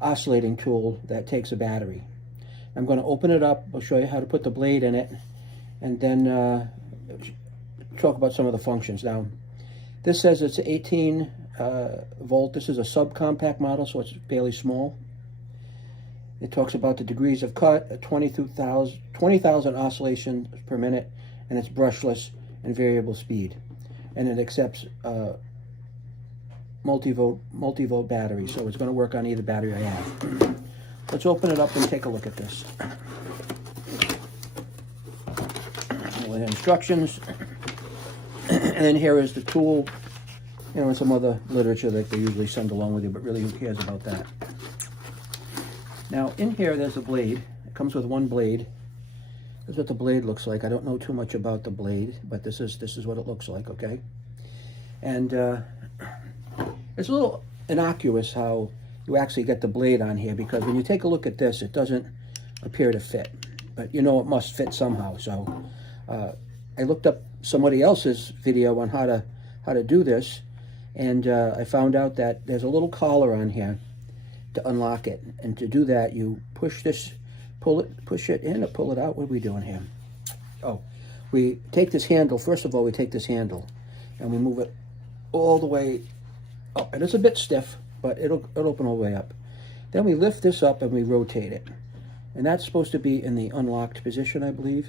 oscillating tool that takes a battery. I'm going to open it up. I'll show you how to put the blade in it, and then talk about some of the functions. Now, this says it's 18 volt. This is a subcompact model, so it's fairly small. It talks about the degrees of cut at 20,000 oscillations per minute, and it's brushless and variable speed. And it accepts multi-volt batteries, so it's going to work on either battery I have. Let's open it up and take a look at this. All the instructions, and then here is the tool, and some other literature that they usually send along with you, but really who cares about that? Now in here there's a blade. It comes with one blade. This is what the blade looks like. I don't know too much about the blade, but this is what it looks like, okay? And it's a little innocuous how you actually get the blade on here, because when you take a look at this, it doesn't appear to fit. But it must fit somehow. So I looked up somebody else's video on how to do this, and I found out that there's a little collar on here to unlock it. And to do that, you push this, push it in or pull it out. What are we doing here? Oh, we take this handle. First of all, we take this handle and we move it all the way up. And it's a bit stiff, but it'll open all the way up. Then we lift this up and we rotate it. And that's supposed to be in the unlocked position, I believe.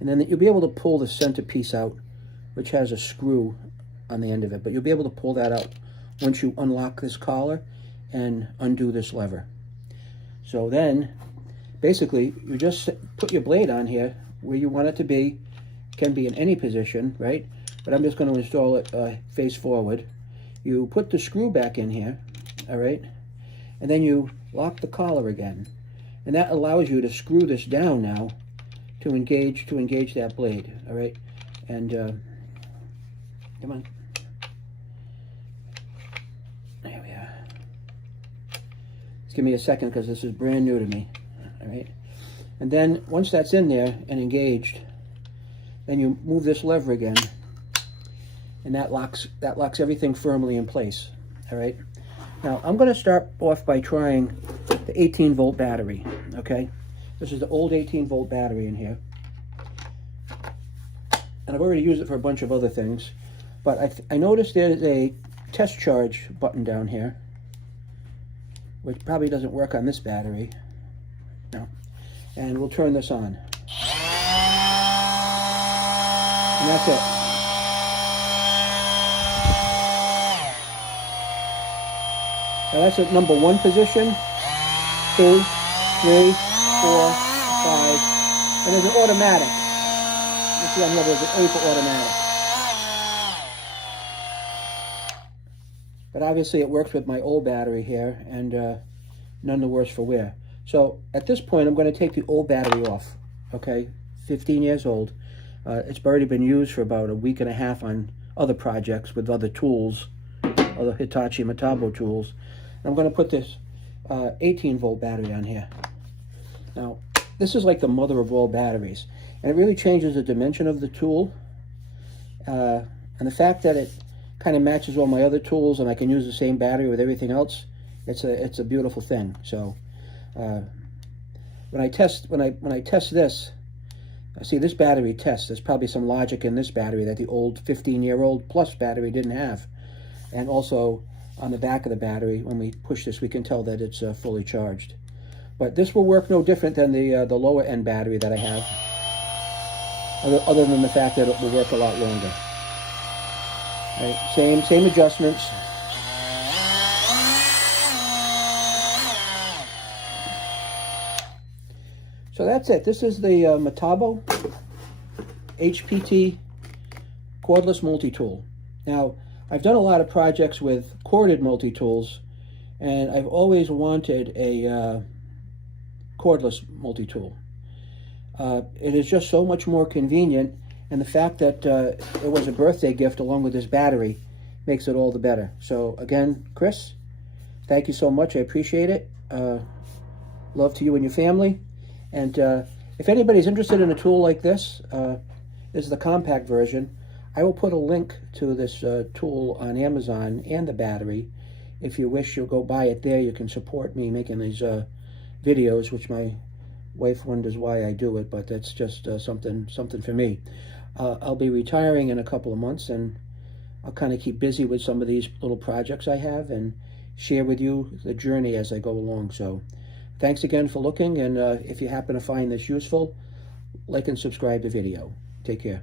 And then you'll be able to pull the center piece out, which has a screw on the end of it. But you'll be able to pull that out once you unlock this collar and undo this lever. So then, basically, you just put your blade on here where you want it to be. It can be in any position, right? But I'm just going to install it face forward. You put the screw back in here, all right? And then you lock the collar again. And that allows you to screw this down now to engage that blade, all right? And come on. There we are. Just give me a second because this is brand new to me, all right? And then once that's in there and engaged, then you move this lever again, and that locks everything firmly in place, all right? Now I'm going to start off by trying the 18-volt battery, okay? This is the old 18-volt battery in here. And I've already used it for a bunch of other things. But I noticed there's a test charge button down here, which probably doesn't work on this battery. No. And we'll turn this on. And that's it. Now that's at number 1 position, 2, 3, 4, 5, and there's an automatic. You see on here there's an A for automatic. But obviously it works with my old battery here, and none the worse for wear. So at this point I'm going to take the old battery off, okay? 15 years old. It's already been used for about a week and a half on other projects with other tools, other Hitachi Metabo tools. And I'm going to put this 18-volt battery on here. Now, this is like the mother of all batteries, and it really changes the dimension of the tool. And the fact that it kind of matches all my other tools, and I can use the same battery with everything else, it's a beautiful thing. So when I test this, I see this battery test. There's probably some logic in this battery that the old 15-year-old plus battery didn't have. And also on the back of the battery, when we push this, we can tell that it's fully charged. But this will work no different than the lower end battery that I have, other than the fact that it will work a lot longer. Right, same adjustments. So that's it. This is the Metabo HPT cordless multi-tool. Now, I've done a lot of projects with corded multi-tools, and I've always wanted a cordless multi-tool. It is just so much more convenient, and the fact that it was a birthday gift along with this battery makes it all the better. So again, Chris, thank you so much. I appreciate it. Love to you and your family. And if anybody's interested in a tool like this, this is the compact version. I will put a link to this tool on Amazon and the battery if you wish, you'll go buy it there. You can support me making these videos, which my wife wonders why I do it, but that's just something for me. I'll be retiring in a couple of months, and I'll kind of keep busy with some of these little projects I have and share with you the journey as I go along. So thanks again for looking, and if you happen to find this useful, like and subscribe the video. Take care.